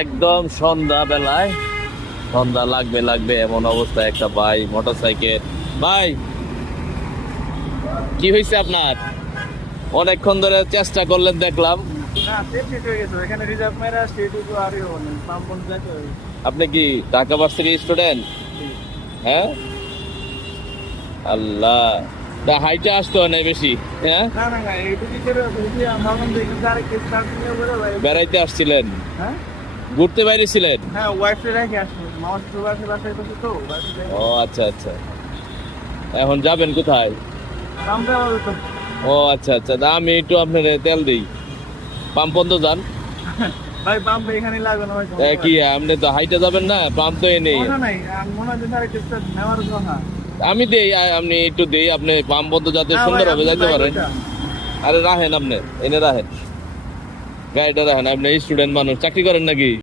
একদম সন্ধ্যা বেলায়, সন্ধ্যা লাগবে এমন অবস্থায় একটা ভাই মোটরসাইকেল। ভাই কি হয়েছে আপনার? অনেকক্ষণ ধরে চেষ্টা করলেন দেখলাম। আপনি কি ঢাকা ভার্সিটি স্টুডেন্ট? হ্যাঁ, আল্লাহ, তা হাইটে আসতে হয় না বেশি? হ্যাঁ, বেড়াইতে আসছিলেন, ঘুরতে বাইরে ছিলেন? ও আচ্ছা আচ্ছা, এখন যাবেন কোথায়? ও আচ্ছা আচ্ছা, তা আমি একটু আপনার তেল দিই, পাম্প পর্যন্ত যান। ভাই পাম্প এখানে লাগবে না ভাই। কি আপনি তো হাইটে যাবেন না, পাম্প তো নেই। নাই মনে হয় স্যার একটা নেওয়ার কথা। আমি দেই, আপনি একটু দেই, আপনি পাম্প পর্যন্ত যাতে সুন্দর ভাবে যাইতে পারেন। আরে রাহেন, আপনি এনে রাহেন, গাড়িটা রাহেন। আপনি স্টুডেন্ট মানুষ, চাকরি করেন নাকি?